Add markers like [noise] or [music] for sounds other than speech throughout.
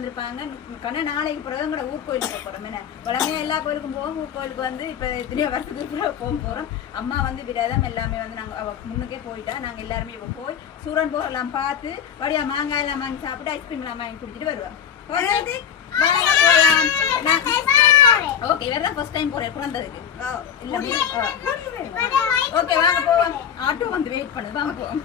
வந்திருப்பாங்க கண்ணா நாளைக்கு பிறகு கூட ஊர் கோயிலுக்கு போக போறோம். என்ன? எல்லா கோயிலுக்கும் போவோம். ஊர் கோயிலுக்கு வந்து இப்போ எத்தனையோ வருஷத்துக்கு பிறகு போக போறோம். அம்மா வந்து விரதம் எல்லாமே வந்து நாங்க அவ முன்னுக்கே போயிட்டா. நாங்க எல்லாருமே இப்போ போய் சூரன் போகலாம் பார்த்து வழியா மாங்காய் எல்லாம் வாங்கி சாப்பிட்டு ஐஸ்கிரீம் எல்லாம் வாங்கி குடிச்சிட்டு வருவோம். ஓகே வேற தான் ஃபர்ஸ்ட் டைம் போறேன் பிறந்ததுக்கு. இல்ல ஓகே வாங்க போவோம். ஆட்டோ வந்து வெயிட் பண்ணுது. வாங்க போவோம்.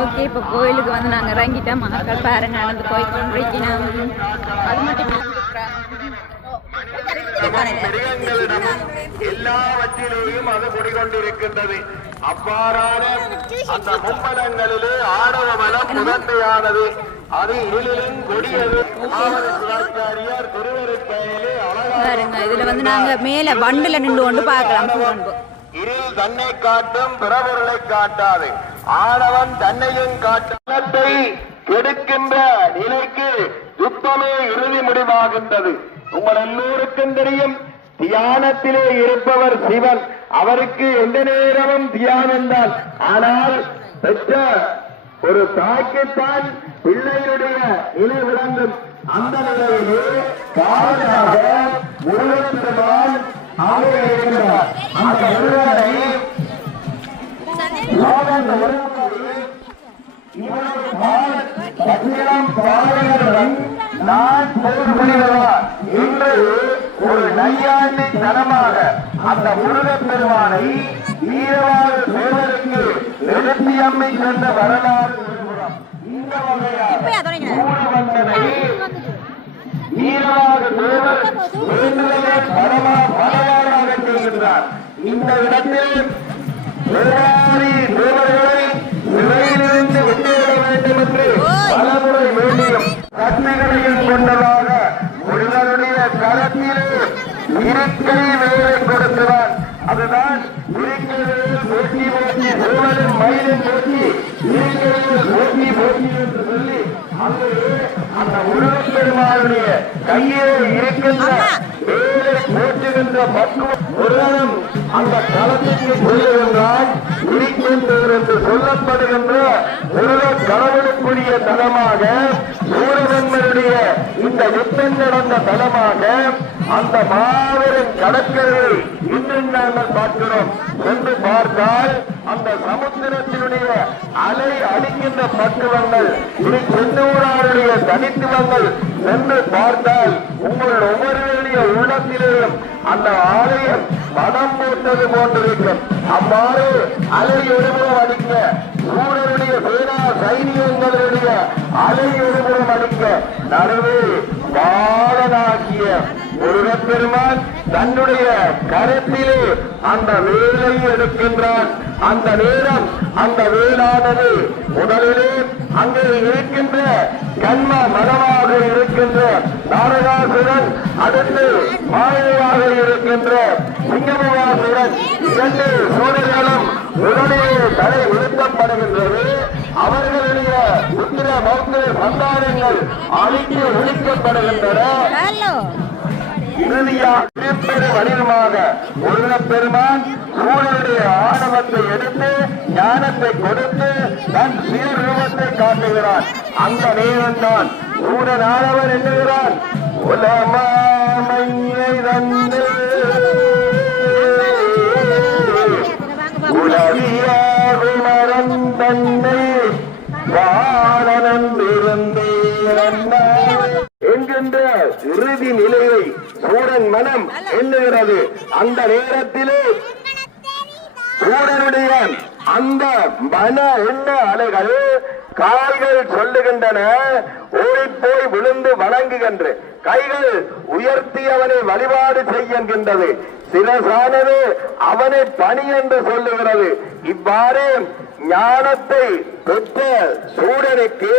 ஓகே இப்போ கோயிலுக்கு வந்து நாங்கள் இறங்கிட்டோம். மக்கள் பாருங்க நடந்து போய் கொண்டிருக்கணும் அது மட்டும் எல்லாவற்றிலேயும் அது குடிகொண்டிருக்கின்றது. அவ்வாறான அந்த மும்மலங்களிலே ஆணவ மலம் முதன்மையானது அது இருளிலும் கொடியது. பாருங்க இதுல வந்து நாங்க மேல வண்டுல நின்று கொண்டு பார்க்கலாம் இருள் தன்னை காட்டும் பிறவர்களை காட்டாது. ஆடவன் தன்னையும் காட்டத்தை கெடுக்கின்ற நிலைக்கு யுத்தமே இறுதி முடிவாகின்றது. உங்கள் எல்லோருக்கும் தெரியும் தியானத்திலே இருப்பவர் சிவன். அவருக்கு எந்த நேரமும் தியானம் தான் ஆனால் பெற்ற ஒரு தாய்க்குத்தான் பிள்ளையுடைய நிலை விளங்கும். அந்த நிலையிலே காரணமாக முருகன் பெருமான் அந்த இவரது பால் நான் போது புரிவதால் இன்று ஒரு நையாண்டி தனமாக அந்த முருகப் பெருமானை வீரவாத தேவருக்கு அம்மை சென்ற வரலாறு இந்த இடத்தில் தேவாரி தேவர்களை சிறையிலிருந்து விட்டுவிட வேண்டும் என்று பலமுறை வேண்டியும் கட்சிகளையும் கொண்டதாக முருகனுடைய கரத்திலே இருக்கை வேலை கொடுக்கிறான் அதுதான் இருக்கை வேலை போட்டி போட்டி தேவனும் மயிலும் போட்டி இருக்கை வேலை போட்டி போட்டி என்று சொல்லி அந்த முருகப் பெருமானுடைய கையே இருக்கின்ற போற்றுகின்ற பக்குவம் முருகனும் அந்த களத்துக்கு செல்லுகின்றான் இருக்கின்றவர் என்று சொல்லப்படுகின்ற முருக கடவுளுக்குரிய தலமாக சூரபன்மருடைய இந்த யுத்தம் நடந்த தளமாக அந்த மாபெரும் கடற்கரையை இன்னும் நாங்கள் பார்க்கிறோம். என்று பார்த்தால் அந்த சமுத்திரத்தினுடைய அலை அடிக்கின்ற பக்குவங்கள் இனி சென்னூராருடைய தனித்துவங்கள் சென்று பார்த்தால் உங்கள் ஒவ்வொருவருடைய உள்ளத்திலேயும் அந்த ஆலயம் மனம் போட்டது போன்றிருக்கும். அவ்வாறு அலை ஒருபுறம் அடிக்க சூரனுடைய சேனா சைனியங்களுடைய அலை ஒருபுறம் அளிக்க நடுவே பாலனாகிய முருகப்பெருமான் தன்னுடைய கரத்திலே அந்த வேலை எடுக்கின்றான். அந்த நேரம் அந்த வேளானது முதலிலே அங்கே இருக்கின்ற கண்ம மனமாக இருக்கின்ற நாரகாசுரன் அடுத்து மாயையாக இருக்கின்ற சிங்கமவாசுரன் இரண்டு சூழல்களும் உடனே தலை உயர்த்தப்படுகின்றது அவர்களுடைய உத்திர மௌத்திர சந்தானங்கள் அழித்து ஒழிக்கப்படுகின்றன. இறுதியாக திருப்பெரு வடிவமாக முருகப் பெருமான் சூழலுடைய ஆணவத்தை எடுத்து ஞானத்தை கொடுத்து தன் சீர்ரூபத்தை காட்டுகிறான் அந்த நேரம்தான் சூரனானவர் என்கிறான் உலமாமையை தந்து உலகியாகுமரன் தன்னை வாழனந்திருந்தேன் என்கின்ற இறுதி நிலையை சூடன் மனம் எண்ணுகிறது. அந்த நேரத்திலே சூடனுடைய அந்த மன எண்ண அலைகள் கால்கள் சொல்லுகின்றன. ஓடிப்போய் விழுந்து வணங்குகின்ற கைகள் உயர்த்தி அவனை வழிபாடு செய்கின்றது. சிரசானது அவனை பணி என்று சொல்லுகிறது. இவ்வாறு ஞானத்தை பெற்ற சூரனுக்கு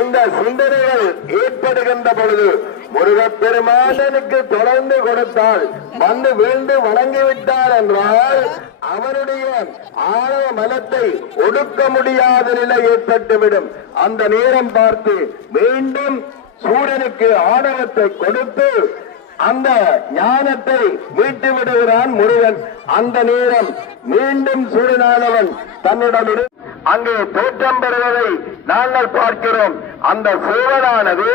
இந்த சிந்தனைகள் ஏற்படுகின்ற பொழுது முருகப்பெருமானனுக்கு தொடர்ந்து கொடுத்தால் வந்து வீழ்ந்து வணங்கிவிட்டார் என்றால் அவனுடைய ஆணவ மனத்தை ஒடுக்க முடியாத நிலை ஏற்பட்டுவிடும். அந்த நேரம் பார்த்து மீண்டும் சூரனுக்கு ஆணவத்தை கொடுத்து அந்த ஞானத்தை மீட்டு விடுகிறான் முருகன். அந்த நேரம் மீண்டும் சூரியனானவன் தன்னுடன் அங்கே தோற்றம் பெறுவதை நாங்கள் பார்க்கிறோம். அந்த சேவனானது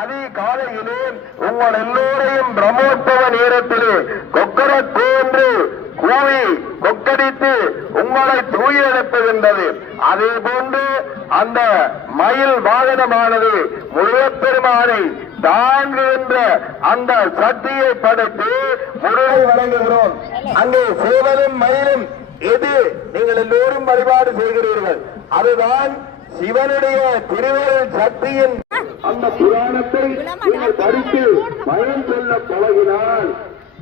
அதே காலையிலே உங்கள் எல்லோரையும் பிரம்மோற்சவ நேரத்திலே கொக்கரக்கோ என்று கூவி கொக்கடித்து உங்களை தூய் எழுப்புகின்றது அதே போன்று அந்த மயில் வாகனமானது முருகப்பெருமானை தாங்குகின்ற அந்த சக்தியை படைத்து முருகை வழங்குகிறோம் அங்கே சேவலும் மயிலும் எது நீங்கள் எல்லோரும் வழிபாடு செய்கிறீர்கள்? அதுதான் சிவனுடைய திருவருள் சக்தியின் அந்த புராணத்தை நீங்கள் படித்து பயன் சொல்ல பழகினால்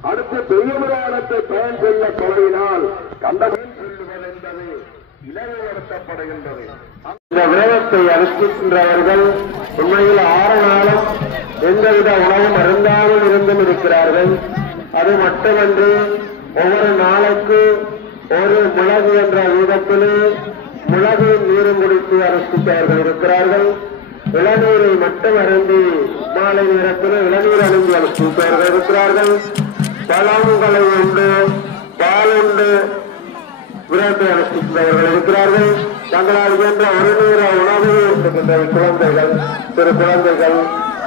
அடுத்து பெரியபுராணத்தை பயன் சொல்ல தொடங்கினால் கந்தகன் சொல்லுவது என்பது இலவப்படுத்தப்படுகின்றது இந்த வேதத்தை அனுப்பிக்கின்றவர்கள் உண்மையில் ஆறு நாளும் எந்தவித உணவும் அருந்தாமல் இருந்தும் இருக்கிறார்கள். அது மட்டுமன்றி ஒவ்வொரு நாளைக்கு ஒரு மிளகு என்ற வீதத்திலே மிளகு நீரும் குடித்து அரசித்தவர்கள் இருக்கிறார்கள். இளநீரை மட்டும் அருந்தி மாலை நேரத்தில் இளநீர் அருந்தி அரசித்தவர்கள் இருக்கிறார்கள். பழங்களை உண்டு பால் உண்டு. விரத்தை இருக்கிறார்கள். தங்களால் இயன்ற ஒரு நேர உணவு இருக்கின்ற குழந்தைகள் சிறு குழந்தைகள்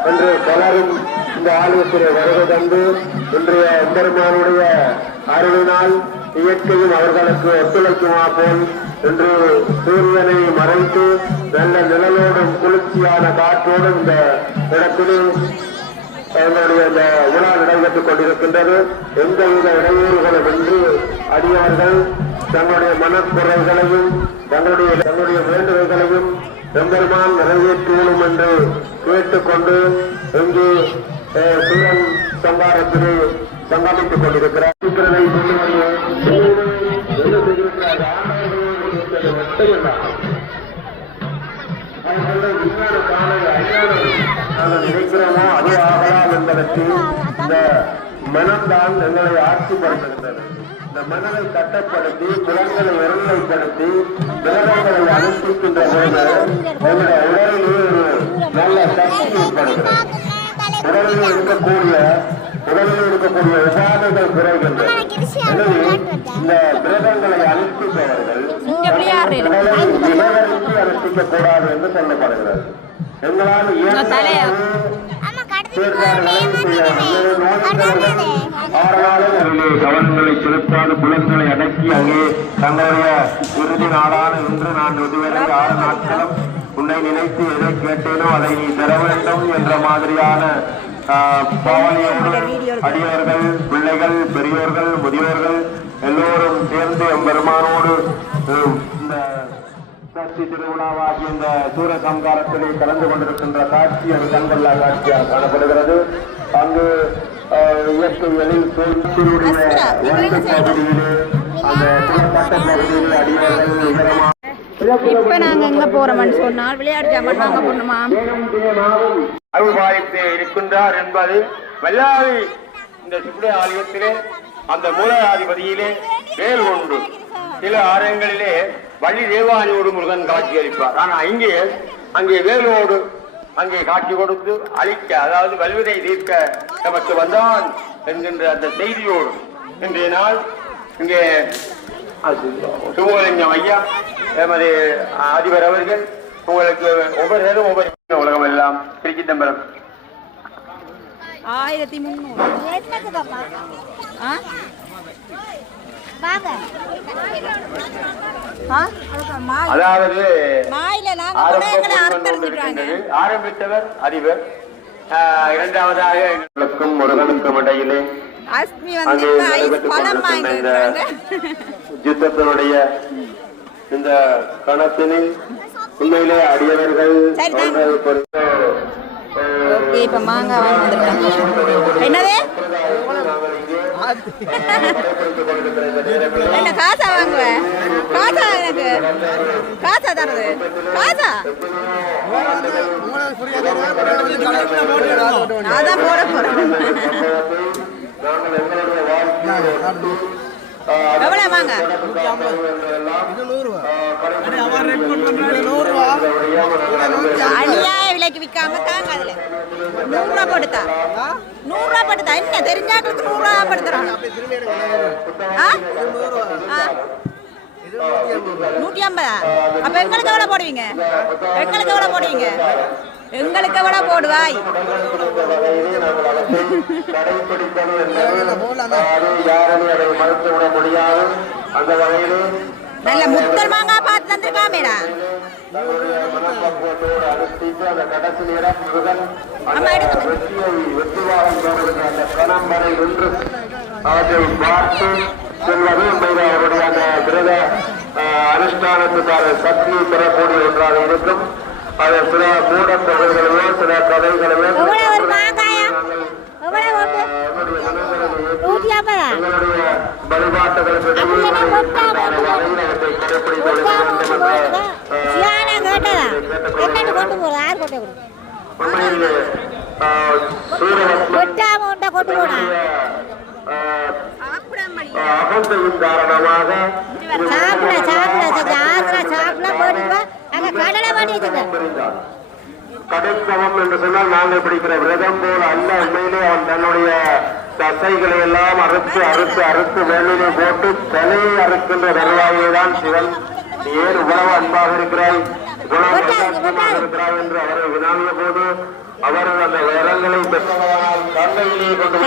என்று பலரும் இந்த ஆலயத்திலே வருகை தந்து இன்றைய எம்பெருமானுடைய அருளினால் இயற்கையும் அவர்களுக்கு ஒத்துழைக்குமா போல் இன்று சூரியனை மறைத்து நல்ல நிழலோடும் குளிர்ச்சியான காற்றோடும் இந்த இடத்திலே எங்களுடைய இந்த விழா நடைபெற்றுக் கொண்டிருக்கின்றது. எந்தவித இடையூறுகளும் இன்றி அடியார்கள் தங்களுடைய மனக்குறைகளையும் தங்களுடைய தங்களுடைய வேண்டுகளையும் எம்பெருமான் நிறைவேற்றுவோம் என்று கேட்டுக்கொண்டு இங்கு அஹ், சங்காரத்திலே சங்கமித்துக் கொண்டிருக்கிறார். இருக்கிறதை சொல்லுவது என்ன நினைக்கிறோமோ அதே ஆகலாம். என்பதற்கு இந்த மனம்தான் எங்களை ஆட்சிப்படுத்துகின்றது. இந்த மனதை கட்டப்படுத்தி புலன்களை ஒருநிலைப்படுத்தி விரதங்களை அனுஷ்டிக்கின்ற போது எங்களுடைய உடலிலே ஒரு நல்ல சக்தி ஏற்படுகிறது. உடலில் இருக்கக்கூடிய உடலில் இருக்கக்கூடிய உபாதைகள் குறைகின்றது எனவே இந்த விரதங்களை அனுஷ்டிப்பவர்கள் உடலை விவகரித்து அனுஷ்டிக்க கூடாது என்று சொல்லப்படுகிறது. எங்களால் கவனங்களை செலுத்தாது புலன்களை அடக்கி அங்கே தங்களுடைய இறுதி நாளான இன்று நான் இதுவரை ஆறு நாட்களும் உன்னை நினைத்து எதை கேட்டேனோ அதை நீ தர வேண்டும் என்ற மாதிரியான ஆஹ், பாவனையோடு அடியவர்கள் பிள்ளைகள் பெரியோர்கள் முதியோர்கள் எல்லோரும் சேர்ந்து எம்பெருமானோடு இந்த சக்தி திருவிழாவாகிய இந்த சூரசம்காரத்திலே கலந்து கொண்டிருக்கின்ற காட்சி அது கண்கொள்ளா காட்சியாக காணப்படுகிறது. அங்கு இயற்கைகளில் சூழ்ச்சியுடைய பகுதியிலே அந்த பகுதியிலே உயரமாக இப்ப நாங்க எங்க போறோம்னு சொன்னால் விளையாட்டு ஜாமான் வாங்க போகணுமா? அருள்பாலித்து இருக்கின்றார் என்பது வல்லாவி இந்த சுப்ரே ஆலயத்திலே அந்த மூலாதிபதியிலே வேல் உண்டு சில ஆலயங்களிலே வள்ளி தேவானியோடு முருகன் காட்சி அளிப்பார் ஆனா இங்கே அங்கே வேலோடு அங்கே காட்சி கொடுத்து அழிக்க அதாவது வல்வினை தீர்க்க நமக்கு வந்தான் என்கின்ற அந்த செய்தியோடு இன்றைய நாள் இங்கே சுமலிங்கம் ஐயா எமது அதிபர் அவர்கள் உங்களுக்கு ஒவ்வொரு நேரம் ஒவ்வொரு உலகம் எல்லாம் திருச்சி தம்பரம் ஆயிரத்தி? ஆ? அதாவது. ஆரம்பித்தவர் ஆஹ், இரண்டாவதாக எங்களுக்கும் முருகனுக்கும் இடையிலே யுத்தத்தினுடைய இந்த கணத்தினில் உண்மையிலே அடியவர்கள் என்னது? என்ன காசா வாங்குவ? காசா எனக்கு. காசா தரது. காசா? நான் தான் போட போறேன். எவ்வளவு வாங்க? அநியாய விலைக்கு விற்காம தாங்க அதுல. நூறு ரூபா போட்டுத்தா? நூறு ரூபா போட்டுத்தா? என்ன தெரிஞ்சாக்களுக்கு நூறு ரூபா படுத்துறாங்க. நூற்றி ஐம்பதா? அப்ப எங்களுக்கு எவ்வளவு போடுவீங்க? எங்களுக்கு எவ்வளவு போடுவீங்க? எங்களுக்கு எவ்வளவு போடுவாய்? அதை மறுத்து விட முடியாது நல்ல முத்தல் மாங்காய் பார்த்து தந்திருக்கா மேடா மனப்பக்குவத்தோடு பார்த்து செல்வது அவருடைய அந்த அனுஷ்டானத்துக்கான சக்தியை பெறக்கூடிய ஒன்றாக இருக்கும். அது சில மூட கதைகளையோ சில கதைகளையோ எங்களுடைய வழிபாட்டுகளுக்கு வகையில் அவற்றை கடைபிடித்து வைக்க வேண்டும் கடலை என்று சொன்னால் நாங்கள் பிடிக்கிற விரதம் போல் அல்ல. உண்மையிலே அவன் தன்னுடைய தசைகளை எல்லாம் அறுத்து அறுத்து அறுத்து வேலையிலே போட்டு தலையை அறுக்கின்ற தருவாயை தான் சிவன். ஏன் இவ்வளவு அன்பாக இருக்கிறாய்? அன்பாக இருக்கிறாய் என்று அவரை வினாவிய போது அவர் அந்த வரங்களை பெற்றவரால் கந்தையிலே கொண்டு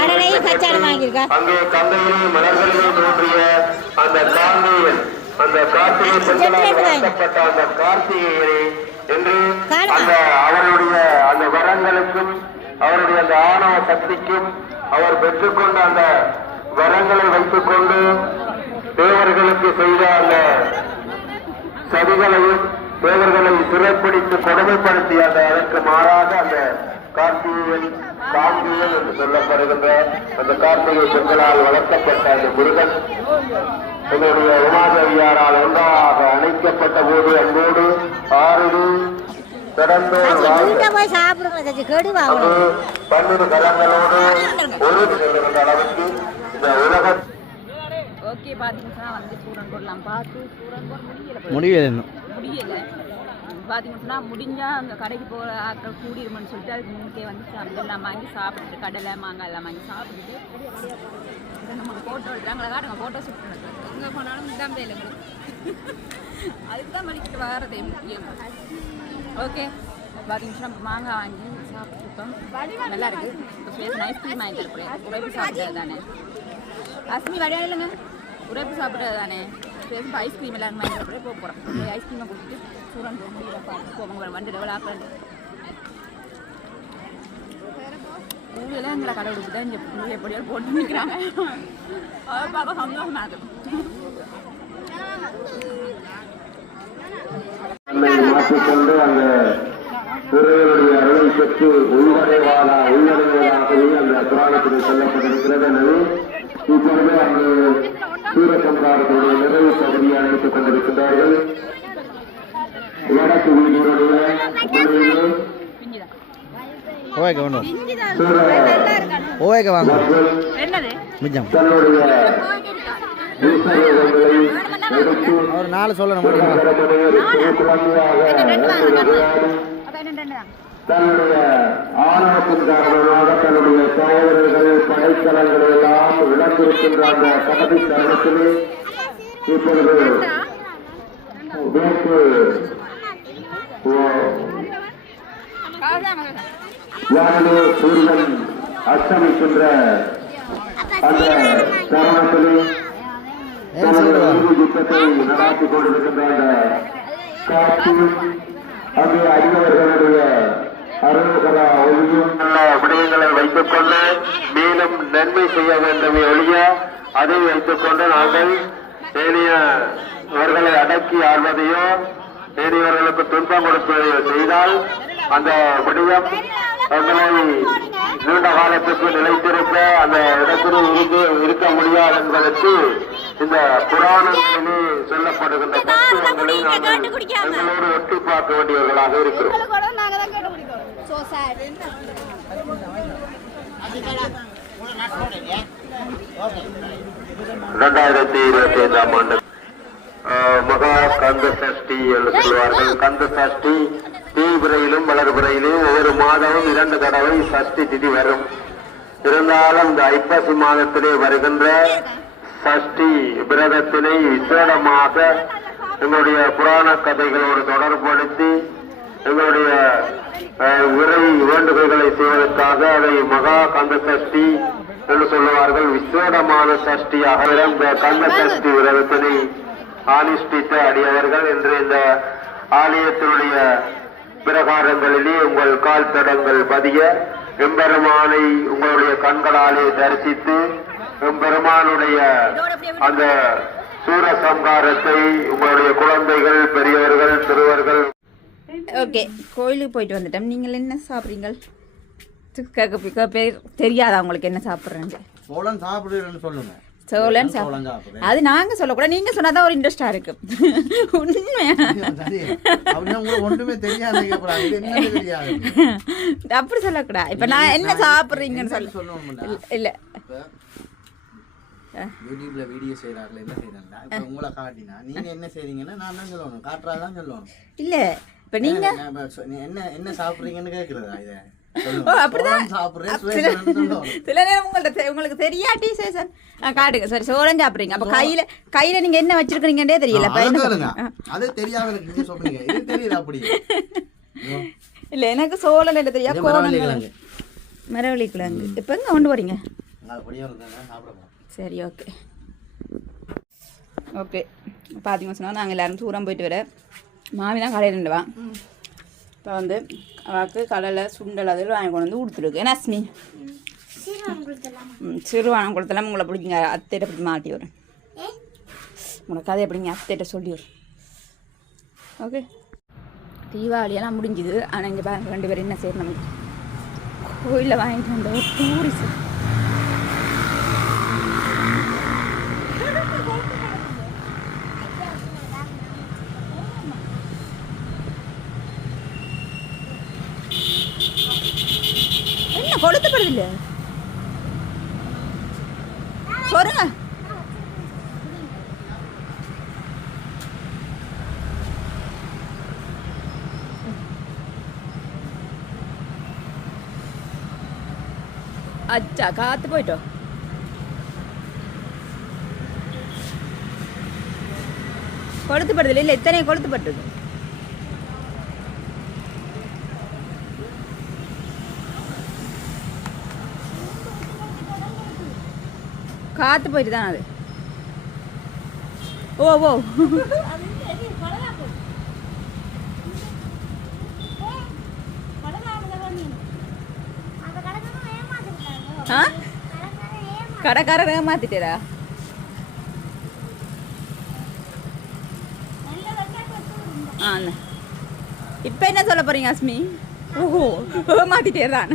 அங்கே கந்தையிலே மலர்களிலே தோன்றிய அந்த கார்த்திகேயன் அந்த கார்த்திகை பெண்களால் வளர்க்கப்பட்ட அந்த கார்த்திகேயனை என்று அந்த அவருடைய அந்த வரங்களுக்கும் அவருடைய அந்த ஆணவ சக்திக்கும் அவர் பெற்றுக்கொண்ட அந்த வரங்களை வைத்துக் கொண்டு தேவர்களுக்கு செய்த அந்த சதிகளையும் தேவர்களை சிறைப்பிடித்து கொடுமைப்படுத்திய அந்த அதற்கு மாறாக அந்த கார்த்திகேயன் காந்தியன் என்று சொல்லப்படுகின்ற அந்த கார்த்திகை பெண்களால் வளர்க்கப்பட்ட அந்த முருகன். என்னுடைய உமாதேவியாரால் ஒன்றாக அணைக்கப்பட்ட போது அன்போடு ஆறுடு கரங்களோடு செல்லுகின்ற அளவுக்கு இந்த உலக ஓகே பார்த்தீங்கன்னா வந்து சூரன் போடலாம் பார்த்து சூரன் போட முடியல போல. முடியல இன்னும். முடியல. பார்த்தீங்கன்னு சொன்னா முடிஞ்சா அந்த கடைக்கு போகிற ஆட்கள் கூடிருமோன்னு சொல்லிட்டு அதுக்கு முன்னே வந்து சாப்பிட்டு எல்லாம் வாங்கி சாப்பிட்டுட்டு கடலை மாங்காய் எல்லாம் வாங்கி சாப்பிட்டுட்டு. இதை ஃபோட்டோ எடுத்தாங்களா காட்டுங்க ஃபோட்டோ ஷூட் எங்கே போனாலும் இதான் வேலை அதுக்கு தான் மடிக்கிட்டு வரதே முக்கியம். ஓகே பார்த்தீங்கன்னா நம்ம மாங்காய் வாங்கி சாப்பிட்டுருக்கோம் நல்லா இருக்கு. ஐஸ்கிரீம் வாங்கி தரப்போம் உரைப்பு சாப்பிட்டது தானே? அஸ்மி வடையா இல்லைங்க? உரைப்பு சாப்பிட்டது தானே? ஐஸ்கிரீம் எல்லாருமே வாங்கி சாப்பிட போக போகிறோம் ஐஸ்கிரீமை கொடுத்துட்டு சூரன் போக முடியல போவாங்க வண்டி டெவல் ஆக்கலாம் ஊழியெல்லாம் எங்களை கடை கொடுத்து தான் இங்கே பூ எப்படியோ போட்டு நிற்கிறாங்க அதை பார்த்தா சந்தோஷமா இருக்கு. மாற்றிக்கொண்டு அந்த துறையுடைய அருளை பெற்று உள்ளடைவதாகவே அந்த புராணத்தில் சொல்லப்பட்டிருக்கிறது எனவே இப்பொழுது அந்த சூரசம்ஹாரத்துடைய நிறைவு பகுதியை அழைத்துக் கொண்டிருக்கிறார்கள் வடக்கு வேணும் சூர ஓவேக்க வாங்க. மிச்சம். அவர் நாலு சொல்லணும் தன்னுடைய ஆணவத்தின் காரணமாக தன்னுடைய சகோதரர்கள் படைத்தலங்களை எல்லாம் இழந்திருக்கின்ற அந்த கபடி தருணத்திலே இப்பொழுது வேப்பு யாரிலே சூரியன் அஸ்தமிக்கின்ற அந்த தருணத்திலே இறுதி யுத்தத்தை நடாத்திக் கொண்டிருக்கின்ற அந்த காட்சி அங்கே அறிஞர்களுடைய அருள்கரா ஒளியும் விடயங்களை வைத்துக் கொண்டு மேலும் நன்மை செய்ய வேண்டுமே ஒழிய அதை வைத்துக் கொண்டு நாங்கள் ஏனைய அவர்களை அடக்கி ஆள்வதையோ ஏனையவர்களுக்கு துன்பம் கொடுப்பதையோ செய்தால் அந்த விடயம் எங்களை நீண்ட காலத்துக்கு நிலைத்திருக்க அந்த இடத்திலே இருந்து இருக்க முடியாது என்பதற்கு இந்த புராணங்களிலே சொல்லப்படுகின்ற தத்துவங்களை நாங்கள் எங்களோடு ஒட்டி பார்க்க வேண்டியவர்களாக இருக்கிறோம். சார் இரண்டாயிரத்தி இருபத்தி ஐந்தாம் ஆண்டு ஆஹ், மகா கந்த சஷ்டி என்று சொல்வார்கள். கந்த சஷ்டி தீவிரையிலும் வளர்பிறையிலும் ஒவ்வொரு மாதமும் இரண்டு தடவை சஷ்டி திதி வரும். இருந்தாலும் இந்த ஐப்பசி மாதத்திலே வருகின்ற சஷ்டி விரதத்தினை விசேடமாக எங்களுடைய புராண கதைகளோடு தொடர்படுத்தி எங்களுடைய விரை வேண்டுகோள்களை செய்வதற்காக அதை மகா கந்த சஷ்டி என்று சொல்லுவார்கள். விசேடமான சஷ்டியாக இந்த கந்த சஷ்டி விரதத்தினை அனுஷ்டித்த அடியவர்கள். இன்று இந்த ஆலயத்தினுடைய பிரகாரங்களிலே உங்கள் கால் தடங்கள் பதிய எம்பெருமானை உங்களுடைய கண்களாலே தரிசித்து எம்பெருமானுடைய அந்த சூரசம்காரத்தை உங்களுடைய குழந்தைகள் பெரியவர்கள் சிறுவர்கள். ஓகே கோயிலுக்கு போயிட்டு வந்துட்டோம். நீங்கள் என்ன சாப்பிட்றீங்க? பேர் தெரியாதா உங்களுக்கு என்ன சாப்பிட்றேன்னு? சோளம் சாப்பிடுறேன்னு சொல்லுங்க. சோழன் அது நாங்கள் சொல்லக்கூடாது. நீங்கள் சொன்னால் தான் ஒரு இன்ட்ரெஸ்டாக இருக்கும் [laughs] உண்மையா? ஒன்றுமே [laughs] தெரியாது. அப்படி சொல்லக்கூடாது. இப்போ நான் என்ன சாப்பிட்றீங்கன்னு சொல்ல. இல்லை யூடியூப்ல வீடியோ செய்யறாங்களே என்ன செய்யறாங்களா இப்போ உங்களை காட்டினா நீங்க என்ன செய்றீங்கன்னா நான் தான் சொல்லணும். காட்டுறாதான் சொல்லணும். இல்லை இப்போ நீங்கள் நான் இப்ப சொ- நீ என்ன என்ன சாப்பிடுறீங்கன்னு கேக்குறதா இதை? சில நேரம் உங்கள்ட்ட உங்களுக்கு தெரியாட்டி சேசன் காட்டுங்க. சரி சோளம் சாப்பிட்றீங்க. அப்போ கையில் கையில் நீங்கள் என்ன வச்சிருக்கீங்கன்றே தெரியல. அதை தெரியாம நீங்க தெரியல அப்படி? [laughs] இல்லை எனக்கு சோளம் என்ன தெரியா கோலம் மரவள்ளி கிழங்கு. இப்போ எங்கே கொண்டு போறோம். சரி ஓகே. ஓகே. பார்த்தீங்க சொன்னால் நாங்கள் எல்லாரும் தூரம் போயிட்டு வர. மாமி தான் கடையில் நின்றுவா இப்போ வந்து அவளுக்கு கடலை சுண்டல் அதில் வாங்கி கொண்டு வந்து கொடுத்துருக்கு ஏன்னா அஸ்மி சிறுவானம் கொடுத்தலாம் உங்களை பிடிக்குங்க. அத்தைகிட்ட பிடிச்சி மாட்டி வரும் உங்களை கதை எப்படிங்க அத்தைகிட்ட சொல்லி வரும் ஓகே. தீபாவளியெல்லாம் முடிஞ்சுது. ஆனால் இங்கே ரெண்டு பேரும் என்ன செய்யணும் கோயிலில் வாங்கிட்டு வந்த ஒரு டூரிஸ்ட் என்ன கொளுத்தப்படுது இல்ல பொறுங்க. அச்சா காத்து போயிட்டோம் கொளுத்துப்படுது இல்லை காத்து போயிட்டு தான் அது. ஓ ஓ. ஆ? கடைக்காரர் ஏமாத்திட்டா ஆ இப்போ என்ன சொல்ல போறீங்க அஸ்மி ஓஹோ ஏமாத்திட்டே தான்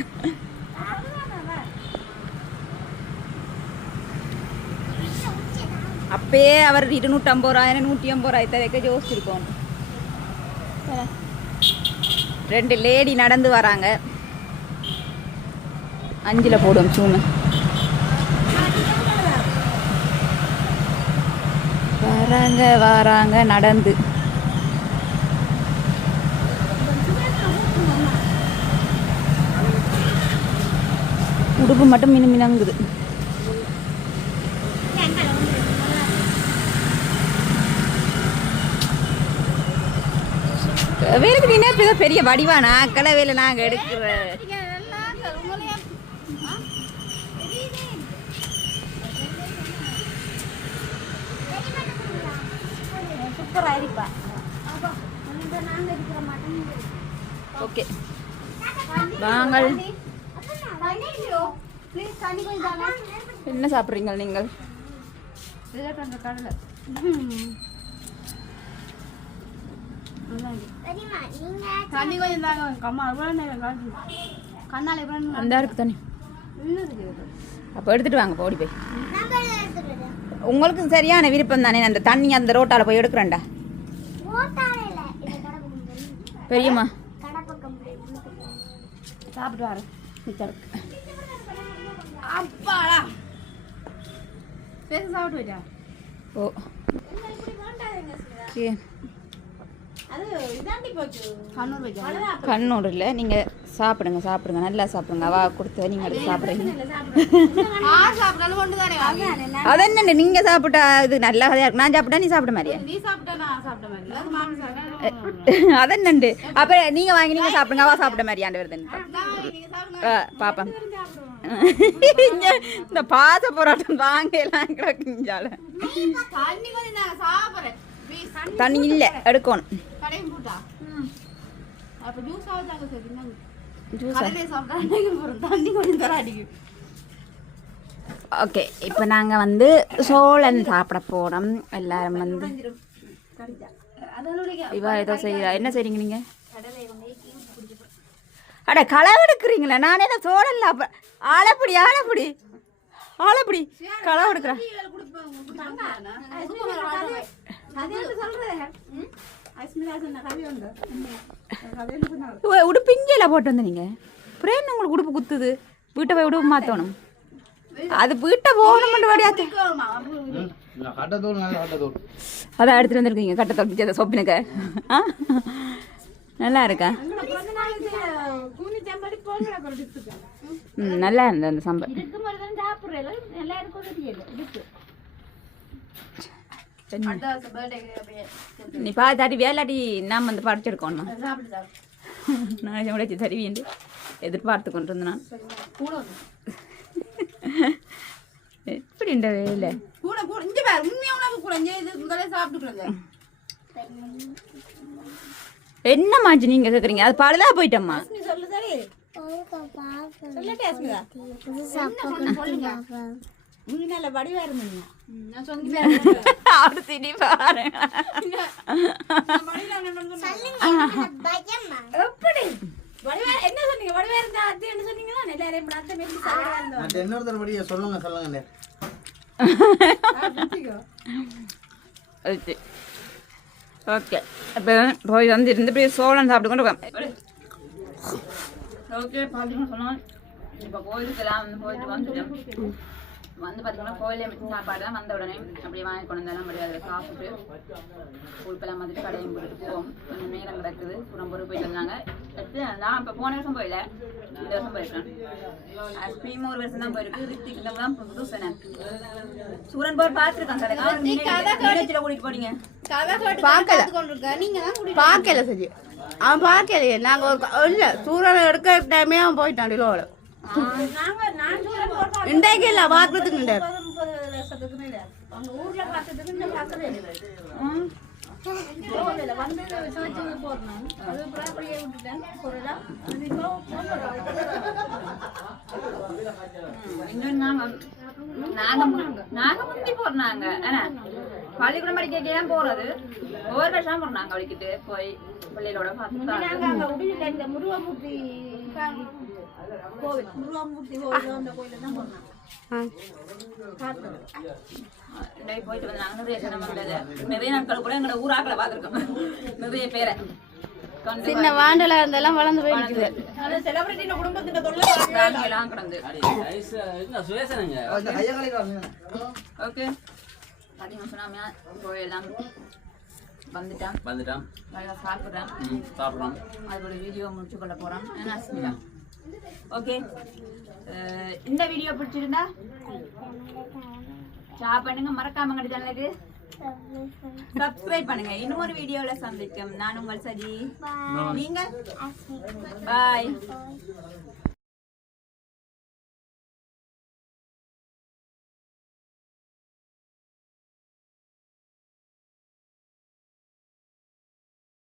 அப்பயே அவர் இருநூற்றம்பது ரூபாய் நூற்றி ஐம்பது ரூபாய் தரைக்க யோசிச்சிருக்கோம் ரெண்டு லேடி நடந்து வராங்க அஞ்சில் போடும் சூனு வராங்க வராங்க நடந்து உடுப்பு மட்டும் மினு மினங்குது வேலைக்கு நீ என்ன பெரிய வடிவானா? அக்கலை வேலை நாங்கள் எடுக்கிற சூப்பராக இருப்பா ஓகே. வாங்கள். என்ன சாப்பிட்றீங்க நீங்கள்? தண்ணி கொஞ்சம் தாங்க காட்டு கண்ணால் எவ்வளோ அந்த இருக்கு தண்ணி. அப்போ எடுத்துட்டு வாங்க ஓடி போய். உங்களுக்கு சரியான விருப்பம் தானே அந்த தண்ணி அந்த ரோட்டால போய் எடுக்கிறேன்டா. பெரியம்மா. சாப்பிட்டு வரேன். அப்பாடா. பேச சாப்பிட்டு போயிட்டா? ஓ. சரி அது இதாண்டி போச்சு. கண்ணூர் வைக்க கண்ணூர் இல்லை நீங்கள் சாப்பிடுங்க சாப்பிடுங்க. நல்லா சாப்பிடுங்க. அவா கொடுத்த நீங்கள் எடுத்து சாப்பிடுறீங்க [laughs] அது என்ன நீங்கள் சாப்பிட்டா இது நல்லா இருக்கு நான் சாப்பிட்டா நீ சாப்பிட்ட மாதிரியா நீ சாப்பிட்டா நான் சாப்பிட்ட மாதிரி இல்ல அது அதென்னண்டு அப்புறம் நீங்கள் வாங்கி நீங்கள் சாப்பிடுங்க. அவா சாப்பிட்ட மாதிரி ஆண்டு வருதுன்னு பாப்பேன் இந்த பாச போராட்டம் வாங்கலாம் கிடக்குஞ்சால தண்ணி இல்லை எடுக்கணும். ஓகே இப்போ நாங்கள் வந்து சோளன் சாப்பிட போகிறோம் எல்லாரும் வந்து இவா ஏதோ செய்கிறா என்ன செய்றீங்க நீங்கள் அட களவு எடுக்கிறீங்களா. நானே தான் சோழன்ல அப்ப ஆலப்படி களை ஆலப்படி களவு உடுப்பு போட்டு வந்து நீங்க. பிரேம் உங்களுக்கு உடுப்பு குத்துது? வீட்டை போய் உடுப்பு மாற்றணும் அது வீட்டை போகணும் வடியாத்து அதான் எடுத்துட்டு வந்திருக்கீங்க. கட்ட தொப்பிச்சத சொப்பினுக்க. நல்லா இருக்கா? ம் நல்லா இருந்தது அந்த சம்பல் நீ பார்த்தாட்டி வேலாட்டி நாம் வந்து படிச்செடுக்கணுமா நான் உடைச்சி தருவீண்டு எதிர்பார்த்து கொண்டு இருந்தேன் நான் எப்படி இந்த வேலை? கூட கூட. இங்க பாரு உணவு கூட. இங்க இது முதல்ல சாப்பிட்டுக்கிறேன் என்ன மாச்சு நீங்க கேக்குறீங்க? அது பழுதா போயிட்டம்மா? சொல்லு சரி. அப்படி பாரு. எப்படி? என்ன சொன்னீங்க? வடிவா இருந்தா அத்தை என்ன சொன்னீங்களா? எல்லாரையும் இப்படி அத்தை மேலே சாப்பிட இருந்தோம் மற்ற இன்னொருத்தர் படிய சொல்லுங்க சொல்லுங்க ஓகே. இப்போ போய் வந்து இருந்து போய் சோளம் சாப்பிட்டு கொண்டு ஓகே பார்த்தீங்கன்னா சொன்னோம். இப்போ கோயிலுக்கெல்லாம் வந்து போயிட்டு வந்துட்டோம் வந்து பார்த்தீங்கன்னா கோயிலே சாப்பாடு தான் வந்த உடனே அப்படியே வாங்கி கொண்டு வந்தாலும் அப்படியே அதில் சாப்பிட்டு உடுப்பெல்லாம் வந்துட்டு கடையும் போட்டு போவோம். கொஞ்சம் நேரம் கிடக்குது. புறம்பொரு போயிட்டு வந்தாங்க. நான் இப்போ போன வருஷம் போயில. இந்த வருஷம் போயிருக்கேன். ஐஸ்கிரீம் ஒரு வருஷம் தான் போயிருக்கு. ரித்திக் இந்த தான் புதுசு சூரன் போர் பார்த்துருக்கேன் கடை நிகழ்ச்சியில் கூட்டிகிட்டு போனீங்க. கதை கேட்டு பார்க்கல. கொண்டிருக்க நீங்க தான் குடி பார்க்கல சரி அவன் பார்க்கலையே நாங்கள் ஒரு க- இல்ல சூரனை எடுக்க டைமே அவன் போயிட்டான் டிலோவில் இன்றைக்கு இல்லை பார்க்கறதுக்கு இல்லை. நாங்க நாங்க. முந்தி போறாங்க பள்ளிக்கூடம் படிக்க தான் போறது. ஒவ்வொரு வருஷம் போறாங்க அவளிக்கிட்டு போய் பிள்ளைகளோட பார்த்து நாங்க அங்க உடுதில இந்த முருகமூர்த்தி கோவில் முருகமூர்த்தி கோவில் அந்த கோயில தான் போனோம் இன்றைக்கு போயிட்டு வந்தாங்க. நிறைய நாட்கள் கூட எங்களோட ஊராக்களை பார்த்துருக்கோம். நிறைய பேரை சின்ன வாண்டல இருந்தெல்லாம் வளர்ந்து போயிடுச்சு. அது செலிபிரிட்டின குடும்பத்தின் தொல்லை ராணியெல்லாம் கிடந்து. ஓகே. பார்த்தீங்கன்னா சொன்னாமையா போயெல்லாம் வந்துட்டான். வந்துட்டான். நல்லா சாப்பிட்றேன். சாப்பிட்றோம். அதோட வீடியோ முடிச்சு கொள்ள போறோம். என்ன அஸ்மிதா ஓகே. இந்த வீடியோ பிடிச்சிருந்தா ஷேர் பண்ணுங்க. மறக்காம எங்க சேனலுக்கு சப்ஸ்கிரைப் பண்ணுங்க. இன்னும் ஒரு வீடியோல சந்திக்கும். நான் உங்கள் சதி நீங்கள் பாய்